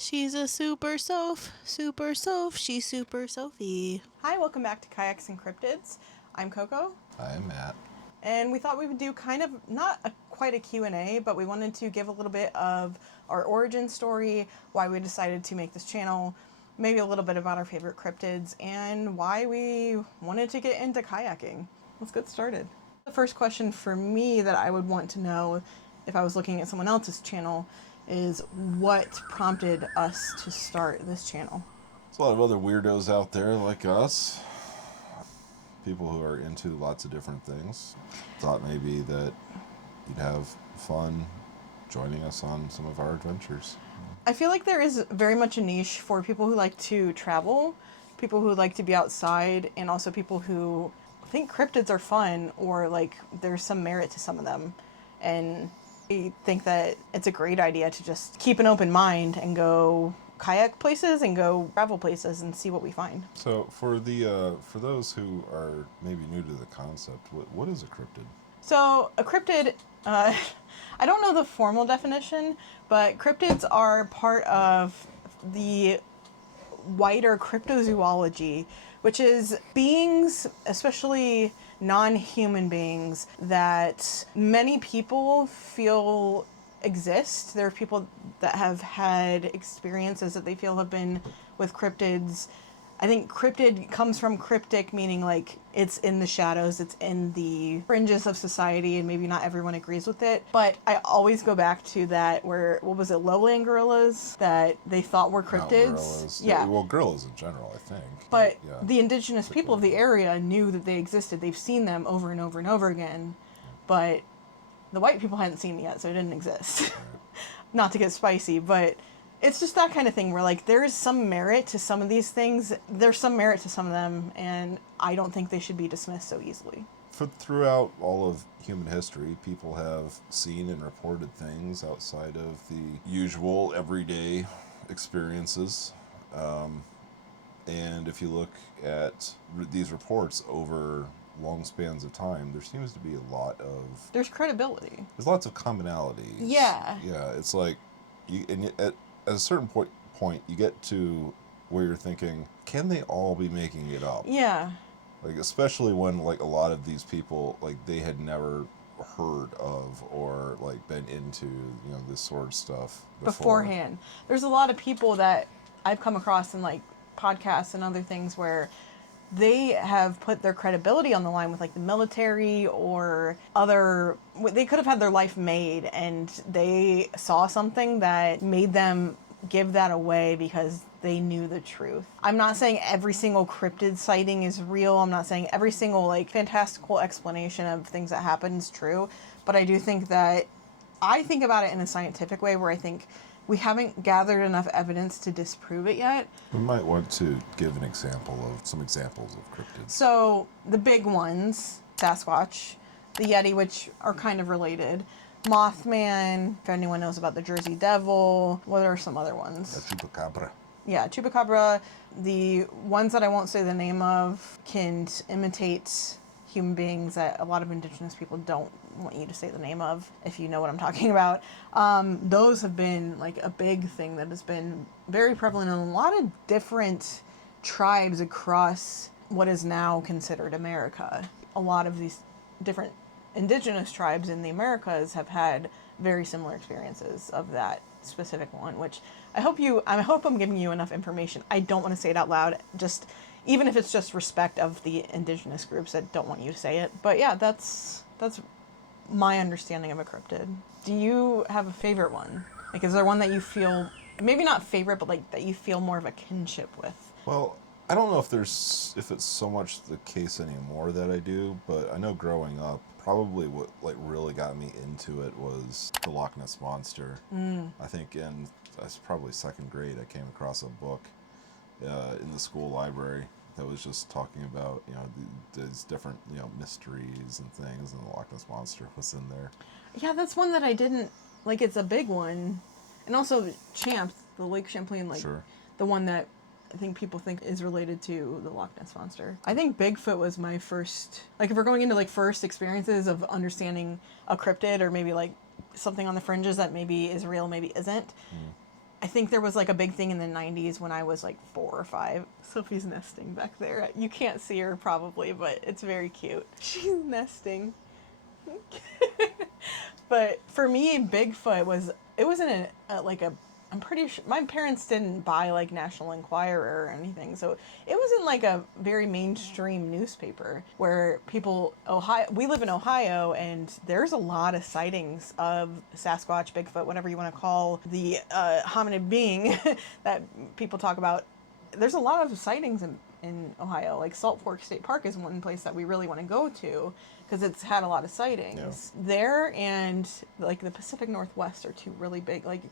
She's a super soph, she's super Sophie. Hi, welcome back to Kayaks and Cryptids. I'm Coco. I'm Matt. And we thought we would do kind of, quite a Q&A, but we wanted to give a little bit of our origin story, why we decided to make this channel, maybe a little bit about our favorite cryptids, and why we wanted to get into kayaking. Let's get started. The first question for me that I would want to know if I was looking at someone else's channel is what prompted us to start this channel. There's a lot of other weirdos out there like us. People who are into lots of different things. Thought maybe that you'd have fun joining us on some of our adventures. I feel like there is very much a niche for people who like to travel, people who like to be outside, and also people who think cryptids are fun or like there's some merit to some of them. And I think that it's a great idea to just keep an open mind and go kayak places and go travel places and see what we find. So for those who are maybe new to the concept, what is a cryptid? So a cryptid, I don't know the formal definition, but cryptids are part of the wider cryptozoology, which is beings, especially non-human beings, that many people feel exist. There are people that have had experiences that they feel have been with cryptids. I think cryptid comes from cryptic, meaning like it's in the shadows, it's in the fringes of society, and maybe not everyone agrees with it. But I always go back to that where, what was it, lowland gorillas that they thought were cryptids? Gorillas. Yeah. Well, gorillas in general, I think. But yeah. The indigenous people of the area knew that they existed. They've seen them over and over and over again. But the white people hadn't seen it yet, so it didn't exist. Right. Not to get spicy, but it's just that kind of thing where like there is some merit to some of these things. There's some merit to some of them, and I don't think they should be dismissed so easily. Throughout all of human history, people have seen and reported things outside of the usual everyday experiences. And if you look at these reports over long spans of time, there seems to be a lot of... There's credibility. There's lots of commonalities. Yeah. Yeah, it's like... at a certain point, you get to where you're thinking, can they all be making it up? Yeah. Like, especially when, like, a lot of these people, like, they had never heard of or, like, been into, you know, this sort of stuff beforehand. There's a lot of people that I've come across in, like, podcasts and other things where they have put their credibility on the line with like the military or other, they could have had their life made and they saw something that made them give that away because they knew the truth. I'm not saying every single cryptid sighting is real. I'm not saying every single like fantastical explanation of things that happen is true, but I do think that I think about it in a scientific way where I think we haven't gathered enough evidence to disprove it yet. We might want to give some examples of cryptids. So the big ones, Sasquatch, the Yeti, which are kind of related, Mothman, if anyone knows about the Jersey Devil, what are some other ones? The chupacabra. Yeah, chupacabra. The ones that I won't say the name of can imitate human beings that a lot of indigenous people don't want you to say the name of, if you know what I'm talking about. Those have been like a big thing that has been very prevalent in a lot of different tribes across what is now considered America. A lot of these different indigenous tribes in the Americas have had very similar experiences of that specific one, which I hope I'm giving you enough information. I don't want to say it out loud, just even if it's just respect of the indigenous groups that don't want you to say it. But yeah, that's my understanding of a cryptid. Do you have a favorite one? Like, is there one that you feel, maybe not favorite, but like that you feel more of a kinship with? Well, I don't know if it's so much the case anymore that I do, but I know growing up, probably what like really got me into it was the Loch Ness Monster. I think that's probably second grade, I came across a book in the school library that was just talking about, you know, these different, you know, mysteries and things, and the Loch Ness Monster was in there. Yeah, that's one that I didn't, like, it's a big one. And also Champs, the Lake Champlain, like, Sure. The one that I think people think is related to the Loch Ness Monster. I think Bigfoot was my first, like, if we're going into, like, first experiences of understanding a cryptid or maybe, like, something on the fringes that maybe is real, maybe isn't, I think there was like a big thing in the 90s when I was like 4 or 5. Sophie's nesting back there. You can't see her probably, but it's very cute. She's nesting. But for me, Bigfoot was, it wasn't like a, I'm pretty sure, my parents didn't buy like National Enquirer or anything. So it wasn't like a very mainstream newspaper where people, we live in Ohio, and there's a lot of sightings of Sasquatch, Bigfoot, whatever you want to call the hominid being that people talk about. There's a lot of sightings in Ohio. Like Salt Fork State Park is one place that we really want to go to because it's had a lot of sightings. Yeah. There and like the Pacific Northwest are two really big. Like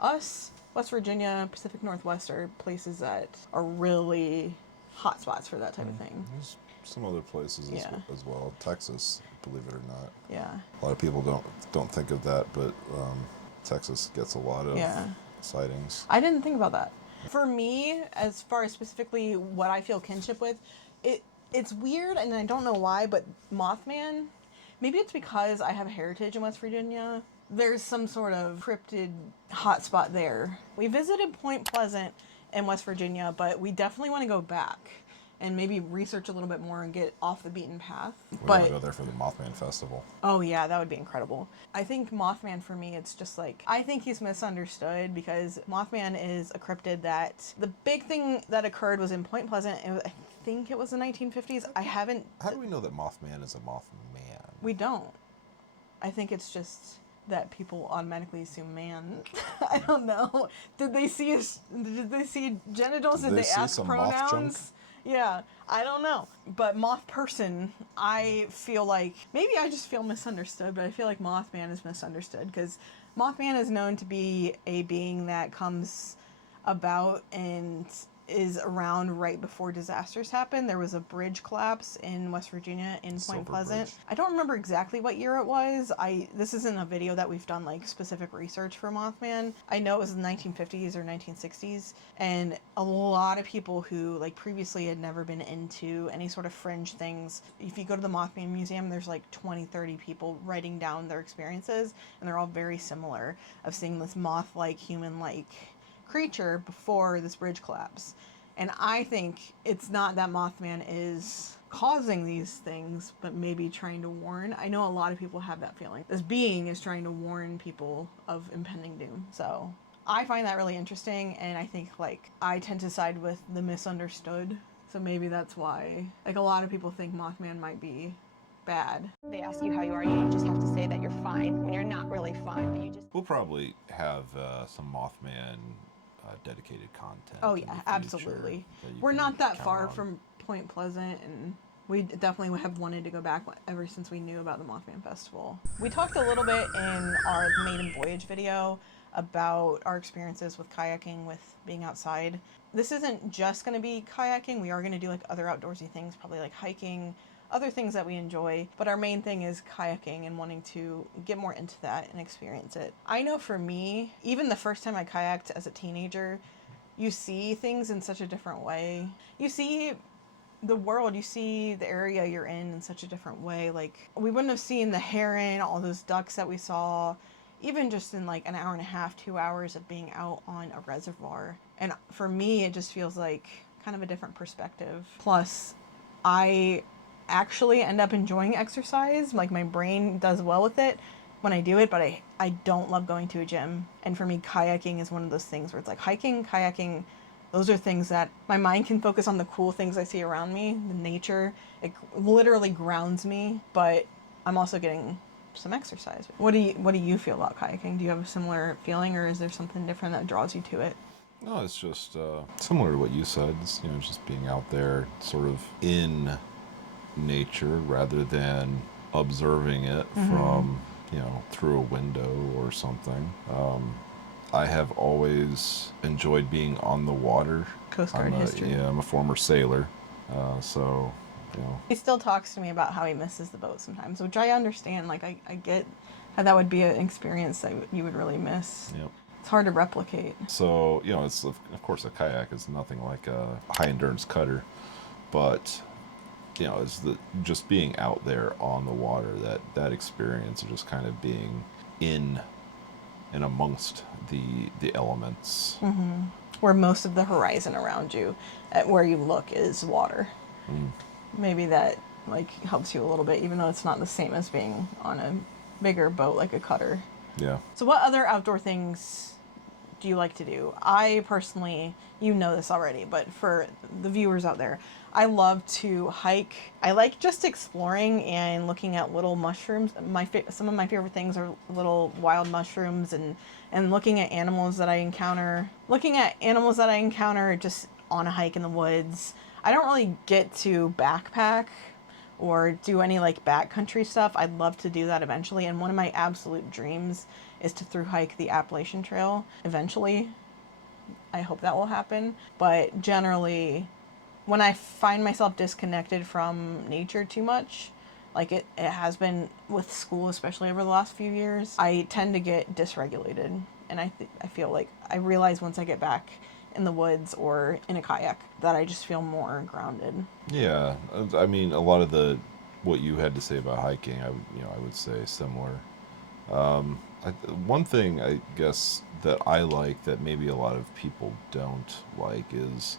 us, West Virginia, Pacific Northwest are places that are really hot spots for that type of thing. There's some other places as well. Texas, believe it or not. Yeah. A lot of people don't think of that, but Texas gets a lot of sightings. I didn't think about that. For me, as far as specifically what I feel kinship with, it's weird, and I don't know why, but Mothman, maybe it's because I have a heritage in West Virginia. There's some sort of cryptid hotspot there. We visited Point Pleasant in West Virginia, but we definitely want to go back and maybe research a little bit more and get off the beaten path. We want to go there for the Mothman Festival. Oh yeah, that would be incredible. I think Mothman for me, it's just like, I think he's misunderstood because Mothman is a cryptid that, the big thing that occurred was in Point Pleasant. I think it was the 1950s. How do we know that Mothman is a Mothman? We don't. I think it's just that people automatically assume man. I don't know. Did they see genitals? Did they ask pronouns? Yeah, I don't know. But moth person, I feel like, maybe I just feel misunderstood, but I feel like Mothman is misunderstood because Mothman is known to be a being that comes about and is around right before disasters happen. There was a bridge collapse in West Virginia in Point Pleasant. I don't remember exactly what year it was. This isn't a video that we've done like specific research for Mothman. I know it was the 1950s or 1960s, and a lot of people who like previously had never been into any sort of fringe things, if you go to the Mothman Museum, there's like 20-30 people writing down their experiences, and they're all very similar of seeing this moth-like, human-like creature before this bridge collapse. And I think it's not that Mothman is causing these things, but maybe trying to warn. I know a lot of people have that feeling. This being is trying to warn people of impending doom. So I find that really interesting, and I think like I tend to side with the misunderstood. So maybe that's why like a lot of people think Mothman might be bad. They ask you how you are, you just have to say that you're fine when you're not really fine, but you just... We'll probably have some Mothman dedicated content. Oh yeah, absolutely. We're not that far from Point Pleasant, and we definitely have wanted to go back ever since we knew about the Mothman Festival. We talked a little bit in our maiden voyage video about our experiences with kayaking, with being outside. This isn't just going to be kayaking. We are going to do like other outdoorsy things, probably like hiking, other things that we enjoy, but our main thing is kayaking and wanting to get more into that and experience it. I know for me, even the first time I kayaked as a teenager, you see things in such a different way. You see the world, you see the area you're in such a different way. Like, we wouldn't have seen the heron, all those ducks that we saw, even just in like an hour and a half, 2 hours of being out on a reservoir. And for me, it just feels like kind of a different perspective. Plus, I actually end up enjoying exercise. Like, my brain does well with it when I do it, but I don't love going to a gym. And for me, kayaking is one of those things where it's like hiking, kayaking, those are things that my mind can focus on the cool things I see around me, the nature. It literally grounds me, but I'm also getting some exercise. What do you feel about kayaking? Do you have a similar feeling, or is there something different that draws you to it? No, it's just similar to what you said. It's, just being out there sort of in nature rather than observing it from, through a window or something. I have always enjoyed being on the water. Coast Guard history. Yeah, I'm a former sailor, so, He still talks to me about how he misses the boat sometimes, which I understand. Like, I get how that would be an experience that you would really miss. Yep. It's hard to replicate. So, it's, of course, a kayak is nothing like a high-endurance cutter, but is just being out there on the water, that experience of just kind of being in and amongst the elements. Where most of the horizon around you, at where you look, is water. Maybe that like helps you a little bit, even though it's not the same as being on a bigger boat like a cutter. Yeah. So what other outdoor things do you like to do? I personally, you know this already, but for the viewers out there, I love to hike. I like just exploring and looking at little mushrooms. Some of my favorite things are little wild mushrooms and looking at animals that I encounter. Looking at animals that I encounter just on a hike in the woods. I don't really get to backpack or do any like backcountry stuff. I'd love to do that eventually, and one of my absolute dreams is to through hike the Appalachian Trail eventually. I hope that will happen. But generally, when I find myself disconnected from nature too much, like it has been with school, especially over the last few years, I tend to get dysregulated. And I feel like I realize once I get back in the woods or in a kayak that I just feel more grounded. Yeah, I mean, a lot of what you had to say about hiking, I would say similar. One thing I guess that I like that maybe a lot of people don't like is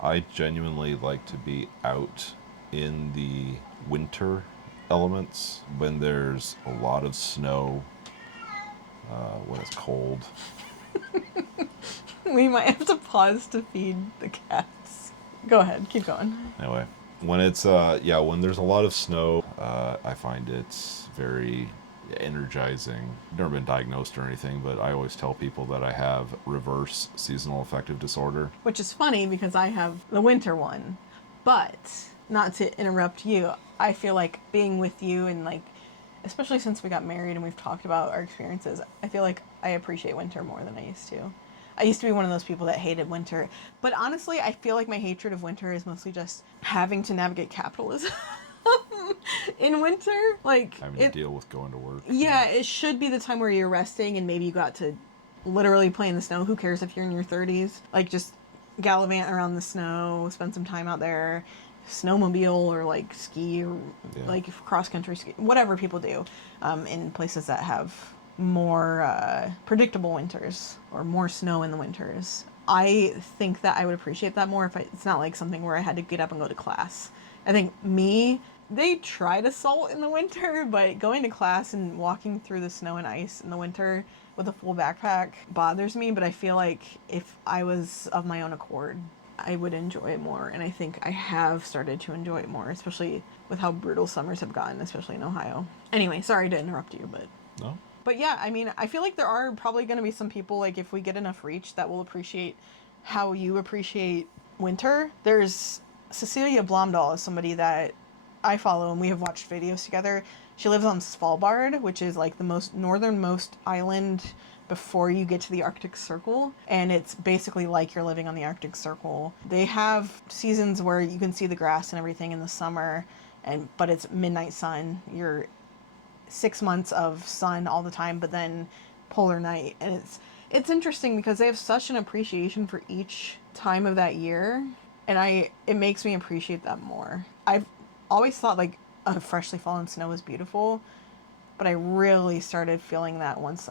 I genuinely like to be out in the winter elements when there's a lot of snow, when it's cold. We might have to pause to feed the cats. Go ahead, keep going. Anyway, when it's when there's a lot of snow, I find it very energizing. Never been diagnosed or anything, but I always tell people that I have reverse seasonal affective disorder. Which is funny because I have the winter one. But, not to interrupt you, I feel like being with you and like, especially since we got married and we've talked about our experiences, I feel like I appreciate winter more than I used to. I used to be one of those people that hated winter. But honestly, I feel like my hatred of winter is mostly just having to navigate capitalism in winter. Like, Having to deal with going to work. yeah, it should be the time where you're resting and maybe you got to literally play in the snow. Who cares if you're in your 30s? Like, just gallivant around the snow, spend some time out there, snowmobile or like ski or like cross country ski, whatever people do in places that have more predictable winters or more snow in the winters. I think that I would appreciate that more if it's not like something where I had to get up and go to class. I think they try to salt in the winter, but going to class and walking through the snow and ice in the winter with a full backpack bothers me, but I feel like if I was of my own accord, I would enjoy it more, and I think I have started to enjoy it more, especially with how brutal summers have gotten, especially in Ohio. Anyway, sorry to interrupt you, but... No? But yeah, I mean, I feel like there are probably going to be some people, like, if we get enough reach, that will appreciate how you appreciate winter. There's Cecilia Blomdahl is somebody that I follow, and we have watched videos together. She lives on Svalbard, which is, like, the most northernmost island before you get to the Arctic Circle, and it's basically like you're living on the Arctic Circle. They have seasons where you can see the grass and everything in the summer, but it's midnight sun. You're 6 months of sun all the time, but then polar night, and it's interesting because they have such an appreciation for each time of that year, and it makes me appreciate that more. I've always thought like a freshly fallen snow is beautiful, but I really started feeling that once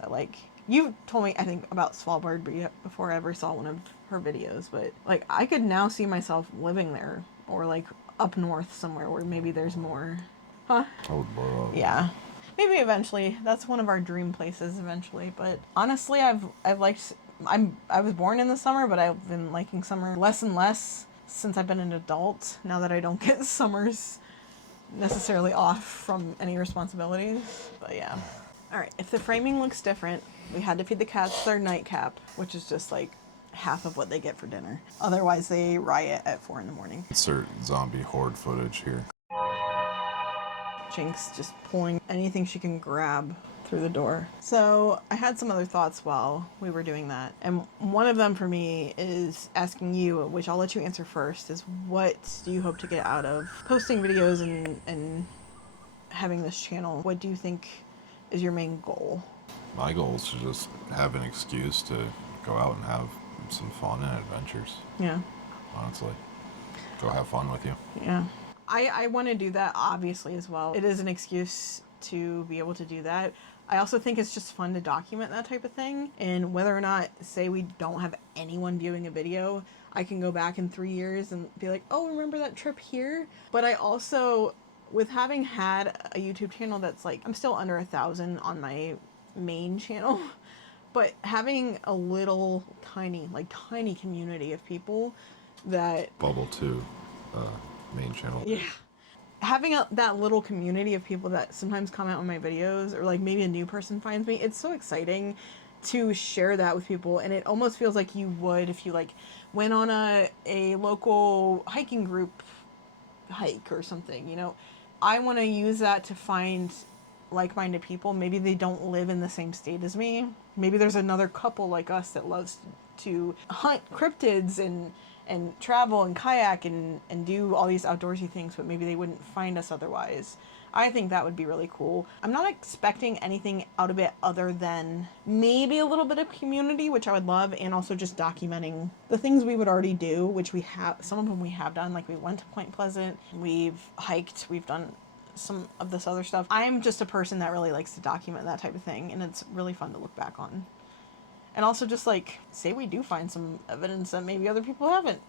you told me, I think, about Svalbard before I ever saw one of her videos, but like I could now see myself living there or like up north somewhere where maybe there's more. Huh? I would love that. Yeah. Maybe eventually. That's one of our dream places eventually. But honestly, I was born in the summer, but I've been liking summer less and less since I've been an adult, now that I don't get summers necessarily off from any responsibilities. But yeah. All right, if the framing looks different, we had to feed the cats their nightcap, which is just like half of what they get for dinner. Otherwise, they riot at 4 a.m. Insert zombie horde footage here. Jinx just pulling anything she can grab through the door. So I had some other thoughts while we were doing that. And one of them for me is asking you, which I'll let you answer first, is what do you hope to get out of posting videos and having this channel? What do you think is your main goal? My goal is to just have an excuse to go out and have some fun and adventures. Yeah. Honestly. Go have fun with you. Yeah. I want to do that, obviously, as well. It is an excuse to be able to do that. I also think it's just fun to document that type of thing. And whether or not, say we don't have anyone viewing a video, I can go back in 3 years and be like, oh, remember that trip here? But I also, with having had a YouTube channel that's like, I'm still under 1,000 on my main channel, but having a little tiny community of people that... Bubble 2, main channel. Yeah. Having that little community of people that sometimes comment on my videos, or like maybe a new person finds me, it's so exciting to share that with people. And it almost feels like you would if you like went on a local hiking group hike or something, you know. I want to use that to find like-minded people. Maybe they don't live in the same state as me. Maybe there's another couple like us that loves to hunt cryptids and travel and kayak and do all these outdoorsy things, but maybe they wouldn't find us otherwise. I think that would be really cool. I'm not expecting anything out of it other than maybe a little bit of community, which I would love, and also just documenting the things we would already do, which we have, some of them we have done, like we went to Point Pleasant, we've hiked, we've done some of this other stuff. I'm just a person that really likes to document that type of thing, and it's really fun to look back on. And also just like, say we do find some evidence that maybe other people haven't.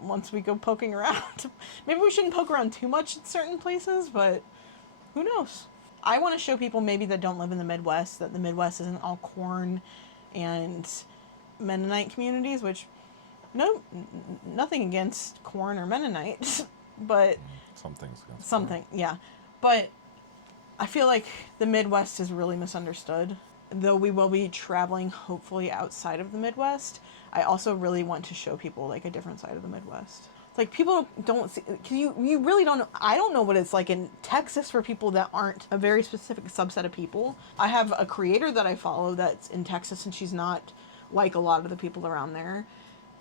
Once we go poking around. Maybe we shouldn't poke around too much in certain places, but who knows? I want to show people maybe that don't live in the Midwest, that the Midwest isn't all corn and Mennonite communities, which, nothing against corn or Mennonite, but... Something's against something, yeah. But I feel like the Midwest is really misunderstood. Though we will be traveling hopefully outside of the Midwest, I also really want to show people like a different side of the Midwest. It's like people don't see, you really don't know. I don't know what it's like in Texas for people that aren't a very specific subset of people. I have a creator that I follow that's in Texas, and she's not like a lot of the people around there.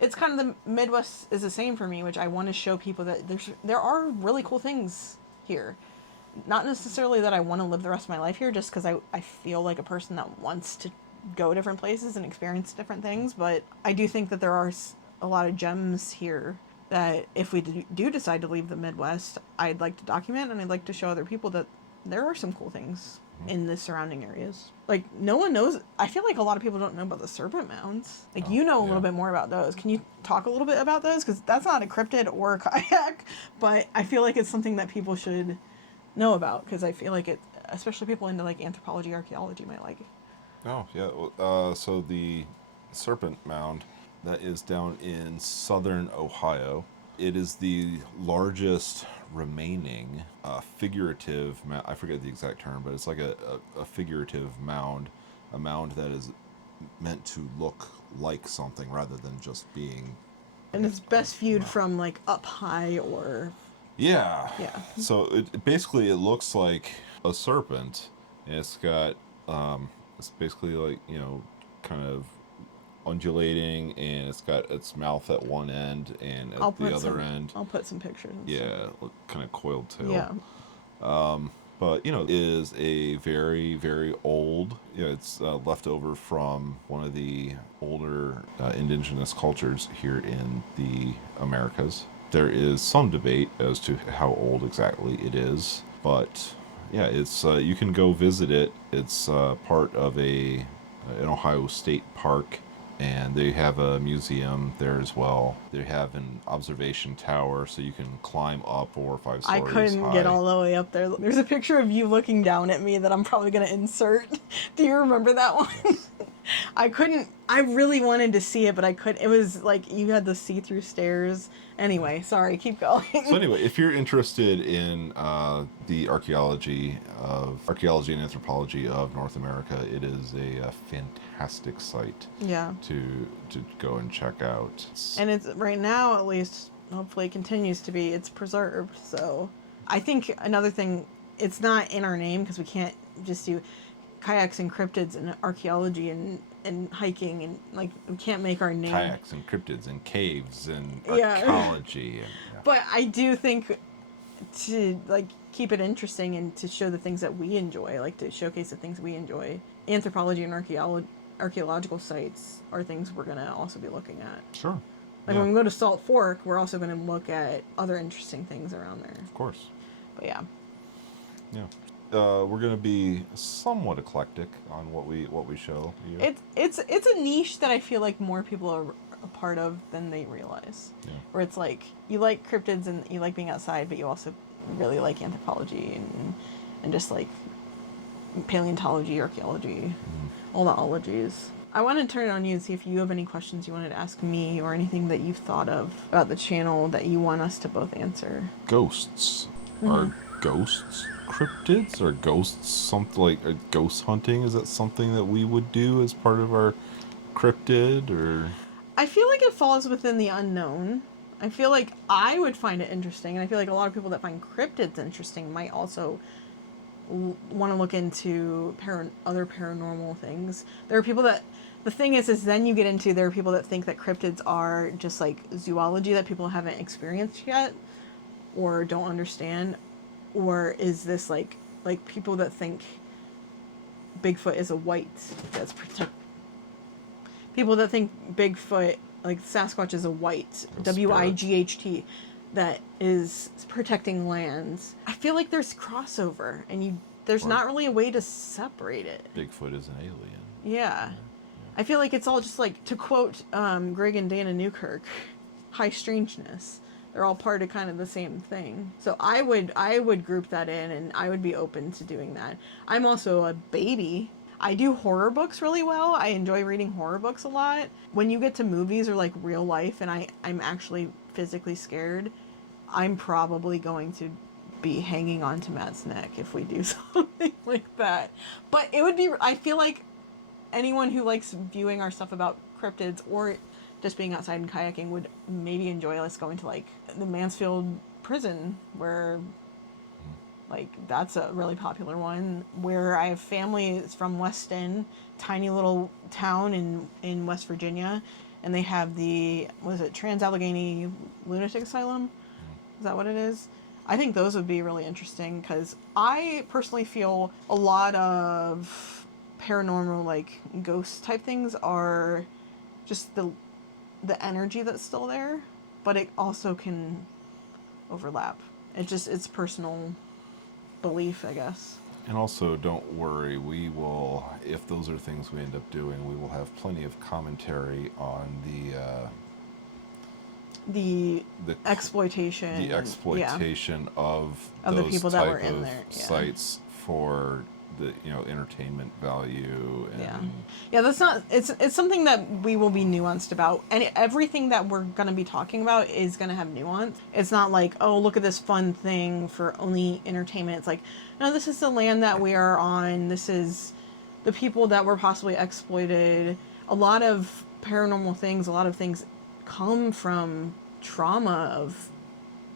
It's kind of the Midwest is the same for me, which I want to show people that there are really cool things here. Not necessarily that I want to live the rest of my life here, just because I feel like a person that wants to go different places and experience different things, but I do think that there are a lot of gems here that if we do decide to leave the Midwest, I'd like to document, and I'd like to show other people that there are some cool things in the surrounding areas. Like, no one knows, I feel like a lot of people don't know about the Serpent Mounds. Like, you know a little bit more about those. Can you talk a little bit about those? Because that's not a cryptid or a kayak, but I feel like it's something that people should know about, because I feel like it, especially people into like anthropology, archaeology, might like it. Oh, yeah. So the Serpent Mound, that is down in southern Ohio. It is the largest remaining figurative, I forget the exact term, but it's like a figurative mound, a mound that is meant to look like something rather than just being... And it's best viewed from like up high or... Yeah. Yeah. So it looks like a serpent, and it's got it's basically like, kind of undulating, and it's got its mouth at one end, and at the other end, I'll put some pictures. Yeah, kind of coiled tail. Yeah. But it is a very, very old. It's left over from one of the older indigenous cultures here in the Americas. There is some debate as to how old exactly it is, but yeah, it's you can go visit it. It's part of an Ohio State park, and they have a museum there as well. They have an observation tower, so you can climb up 4 or 5 stories I couldn't high. get all the way up there. There's a picture of you looking down at me that I'm probably going to insert. Do you remember that one? I really wanted to see it, but I couldn't. It was like you had the see-through stairs. Anyway, sorry, keep going. So anyway, if you're interested in the archaeology and anthropology of North America, it is a fantastic site. Yeah. To go and check out. And it's right now, at least, hopefully it continues to be, it's preserved. So I think another thing, it's not in our name because we can't just do kayaks and cryptids and archaeology and hiking, and like we can't make our name kayaks and cryptids and caves and archaeology. And, But I do think to like keep it interesting and to show the things that we enjoy, like to showcase the things we enjoy, anthropology and archaeological sites are things we're gonna also be looking at. Sure. Like when we go to Salt Fork, we're also gonna look at other interesting things around there. Of course. But yeah. Yeah. we're going to be somewhat eclectic on what we show you. It's a niche that I feel like more people are a part of than they realize. Yeah. Where it's like you like cryptids and you like being outside, but you also really like anthropology and just like paleontology, archaeology, all the ologies. I want to turn it on you and see if you have any questions you wanted to ask me or anything that you've thought of about the channel that you want us to both answer. Ghosts. Are ghosts cryptids? Are ghosts something like ghost hunting? Is that something that we would do as part of our cryptid, or? I feel like it falls within the unknown. I feel like I would find it interesting, and I feel like a lot of people that find cryptids interesting might also want to look into other paranormal things. There are people that, the thing is then you get into, there are people that think that cryptids are just like zoology that people haven't experienced yet or don't understand, or is this like people that think Bigfoot is a white that's people that think Bigfoot, like Sasquatch, is a white, WIGHT, that is protecting lands. I feel like there's crossover, and there's not really a way to separate it. Bigfoot is an alien. Yeah. I feel like it's all just like, to quote Greg and Dana Newkirk, high strangeness. They're all part of kind of the same thing. So I would group that in, and I would be open to doing that. I'm also a baby. I do horror books really well. I enjoy reading horror books a lot. When you get to movies or like real life and I'm actually physically scared, I'm probably going to be hanging on to Matt's neck if we do something like that. But it would be, I feel like anyone who likes viewing our stuff about cryptids or just being outside and kayaking would maybe enjoy us going to like the Mansfield prison, where like that's a really popular one, where I have family. It's from Weston, tiny little town in West Virginia, and they have the, what is it, Trans-Allegheny Lunatic Asylum? Is that what it is? I think those would be really interesting, because I personally feel a lot of paranormal, like ghost type things, are just the energy that's still there, but it also can overlap. It's personal belief, I guess. And also, don't worry, we will, if those are things we end up doing, we will have plenty of commentary on the exploitation. The exploitation of the those people that type were in of there. Yeah. sites for the entertainment value. And that's not, it's something that we will be nuanced about, and everything that we're going to be talking about is going to have nuance. It's not like, oh, look at this fun thing for only entertainment. It's like, no, this is the land that we are on, this is the people that were possibly exploited. A lot of paranormal things, a lot of things come from trauma of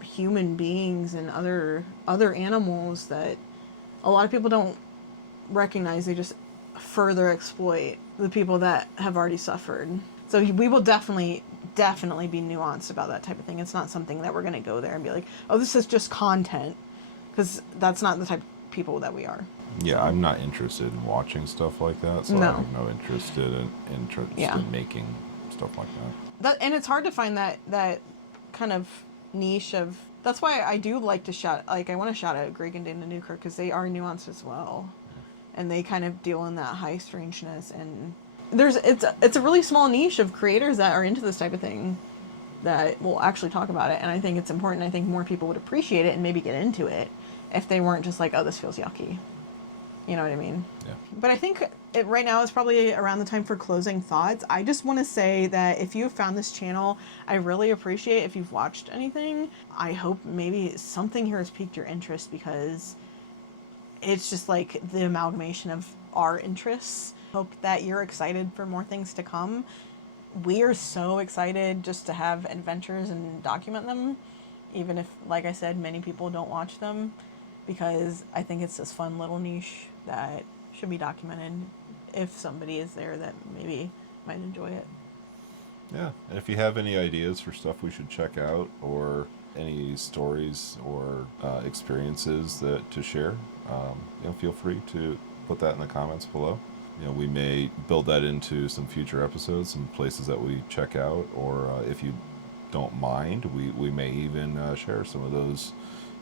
human beings and other animals that a lot of people don't recognize. They just further exploit the people that have already suffered. So we will definitely be nuanced about that type of thing. It's not something that we're going to go there and be like, oh, this is just content, because that's not the type of people that we are. Yeah, I'm not interested in watching stuff like that, so I have no interest in making stuff like that. And it's hard to find that kind of niche of. That's why I do like to shout. Like, I want to shout out Greg and Dana Newkirk, because they are nuanced as well, and they kind of deal in that high strangeness. And it's a really small niche of creators that are into this type of thing that will actually talk about it. And I think it's important. I think more people would appreciate it and maybe get into it if they weren't just like, oh, this feels yucky. You know what I mean? Yeah. But I think right now is probably around the time for closing thoughts. I just want to say that if you have found this channel, I really appreciate if you've watched anything. I hope maybe something here has piqued your interest, because it's just like the amalgamation of our interests. Hope that you're excited for more things to come. We are so excited just to have adventures and document them, even if, like I said, many people don't watch them, because I think it's this fun little niche that should be documented if somebody is there that maybe might enjoy it. Yeah, and if you have any ideas for stuff we should check out, or any stories or experiences to share, feel free to put that in the comments below. We may build that into some future episodes, some places that we check out, or if you don't mind, we may even share some of those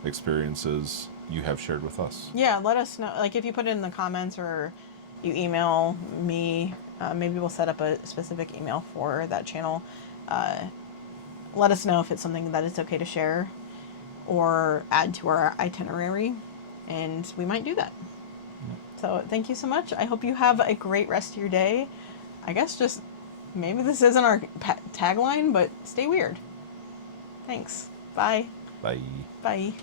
experiences you have shared with us. Yeah, let us know. Like, if you put it in the comments or you email me, maybe we'll set up a specific email for that channel. Let us know if it's something that is okay to share or add to our itinerary, and we might do that. So thank you so much. I hope you have a great rest of your day. I guess just maybe this isn't our tagline, but stay weird. Thanks. Bye. Bye. Bye.